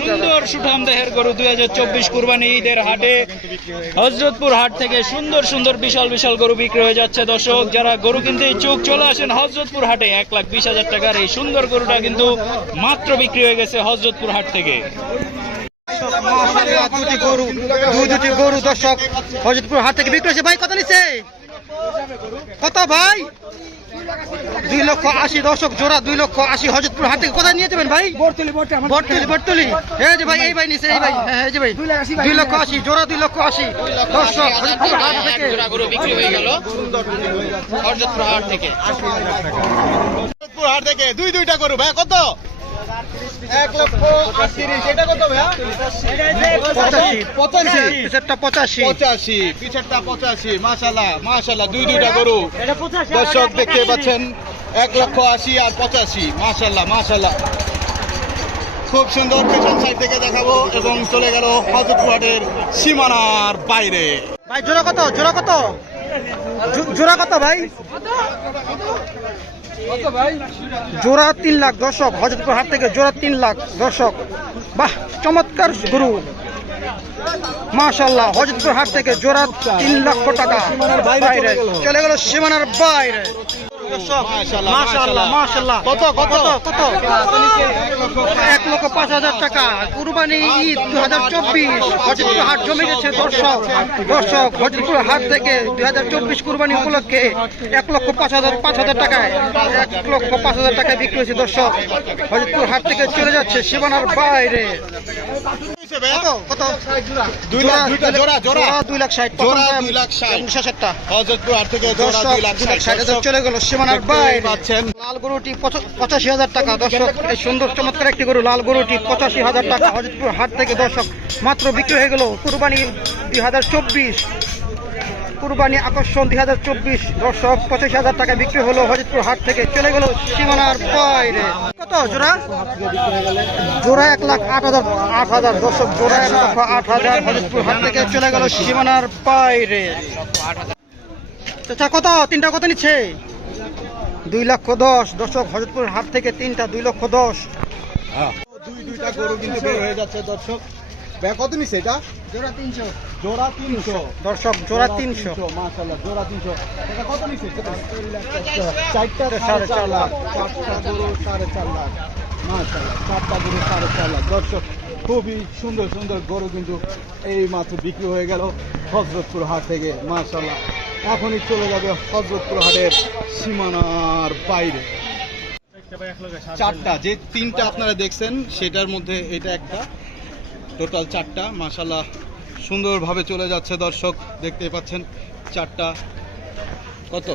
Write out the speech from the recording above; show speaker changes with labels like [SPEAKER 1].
[SPEAKER 1] সুন্দর সুঠাম দেহের গরু দুই হাজার চব্বিশ কুরবানি ঈদের হাটে। হজরতপুর হাট থেকে সুন্দর সুন্দর বিশাল বিশাল গরু বিক্রি হয়ে যাচ্ছে। দর্শক যারা গরু কিনতে ইচ্ছুক চলে আসেন হজরতপুর হাটে। এক লাখ বিশ হাজার টাকার এই সুন্দর গরুটা কিন্তু মাত্র বিক্রি হয়ে গেছে হজরতপুর হাট থেকে।
[SPEAKER 2] দুটি গরু দুই দুটি গরু দর্শক হজরতপুর হাট থেকে বিক্রি হয়েছে। ভাই কত নিচ্ছে? কত ভাই? দুই লক্ষ আশি দর্শক জোড়া দুই লক্ষ আশি হজরতপুর হাট থেকে কোথায় নিয়ে যাবেন ভাই? বরতলি বরতলি এই যে ভাই এই ভাই নিচে এই ভাই হ্যাঁ এই যে ভাই। দুই লক্ষ আশি জোড়া দুই লক্ষ আশি। দর্শক হজরতপুর হাট থেকে
[SPEAKER 1] বিক্রি হয়ে গেল। হজরতপুর হাট থেকে।
[SPEAKER 3] হাট থেকে। দুই দুইটা করু ভাই কত? এক লক্ষ আটত্রিশ। এটা কত ভাইয়া?
[SPEAKER 2] পঁচাশি।
[SPEAKER 3] পঁচাশি।
[SPEAKER 2] পিছেরটা পঁচাশি।
[SPEAKER 3] পঁচাশি। পিছেরটা পঁচাশি। মাশাল্লাহ মাশাল্লাহ দুই দুইটা গরু। দর্শক দেখতে পাচ্ছেন এক লক্ষ আশি আর পঁচাশি। মাশাল্লাহ মাশাল্লাহ খুব সুন্দর পেছন সাইড থেকে দেখাবো এবং চলে গেল হজরতপুরের সীমানার বাইরে।
[SPEAKER 2] ভাই জোড়া কত? জোড়া কত? জোড়া কত ভাই? জোড়া তিন লাখ দর্শক হজরতপুর হাট থেকে জোড়া তিন লাখ দর্শক। বাহ চমৎকার গুরু। মাশাল্লাহ হজরতপুর হাট থেকে জোড়া তিন লক্ষ টাকা। বাইরে চলে গেল সীমানার বাইরে।
[SPEAKER 3] কত, কত?
[SPEAKER 2] কত এক লক্ষ পাঁচ হাজার টাকা। কুরবানি ঈদ দু হাজার চব্বিশ। হজরতপুর হাট জমে গেছে দর্শক। দর্শক হজরতপুর হাট থেকে হাজার চব্বিশ কুরবানি উপলক্ষে এক লক্ষ পাঁচ হাজার পাঁচ হাজার টাকায় এক লক্ষ পাঁচ হাজার টাকায় বিক্রি হয়েছে দর্শক। হজরতপুর হাট থেকে চলে যাচ্ছে সীমানার বাইরে। কত কত?
[SPEAKER 3] দুই লাখ দুইটা জোড়া জোড়া।
[SPEAKER 2] দুই লাখ ষাট
[SPEAKER 3] জোড়া দুই লাখ ষাট।
[SPEAKER 2] ষাটটা
[SPEAKER 3] হজরতপুর থেকে জোড়া দুই লাখ
[SPEAKER 2] ষাট। হাজার চলে গেল সীমানার বাইরে
[SPEAKER 3] পাচ্ছেন।
[SPEAKER 2] লাল গরুটি পঁচাশি হাজার টাকা। দর্শক এই সুন্দর চমৎকার একটি গরু লাল গরুটি পঁচাশি হাজার টাকা। হজরতপুর হাট থেকে দর্শক মাত্র বিক্রি হয়ে গেল কুরবানি দুই হাজার চব্বিশ। কুরবানি আকর্ষণ দুই হাজার চব্বিশ। দর্শক পঁচাশি হাজার টাকা বিক্রি হলো হজরতপুর হাট থেকে। চলে গেল সীমানার বাইরে চলে গেল সীমানার বাইরে। তিনটা কত নিচ্ছে? দুই লক্ষ দশ। দর্শক হজরতপুর হাট থেকে তিনটা, দুই লক্ষ দশ।
[SPEAKER 3] দুই, দুইটা গরু কিন্তু হয়ে দর্শক। ভাই কত নিছে এটা?
[SPEAKER 2] জোড়া তিনশো।
[SPEAKER 3] জোড়া তিনশো।
[SPEAKER 2] দর্শক জোড়া তিনশো।
[SPEAKER 3] মাশাল্লাহ জোড়া তিনশো। এটা কত নিছে? চারটা
[SPEAKER 2] সাড়ে চার। লাখ।
[SPEAKER 3] চারটা গরু সাড়ে চার লাখ। মাশাল্লাহ চারটা গরু সাড়ে চার লাখ। দর্শক খুবই সুন্দর সুন্দর গরু কিন্তু এই মাত্র বিক্রি হয়ে গেল হজরতপুর হাট থেকে। মাশাল্লাহ এখনই চলে যাবে হজরতপুর হাটের সীমানার বাইরে। চারটা যে তিনটা আপনারা দেখছেন সেটার মধ্যে এটা একটা। টোটাল চারটা মাসাল্লাহ সুন্দরভাবে চলে যাচ্ছে দর্শক দেখতে পাচ্ছেন চারটা কত?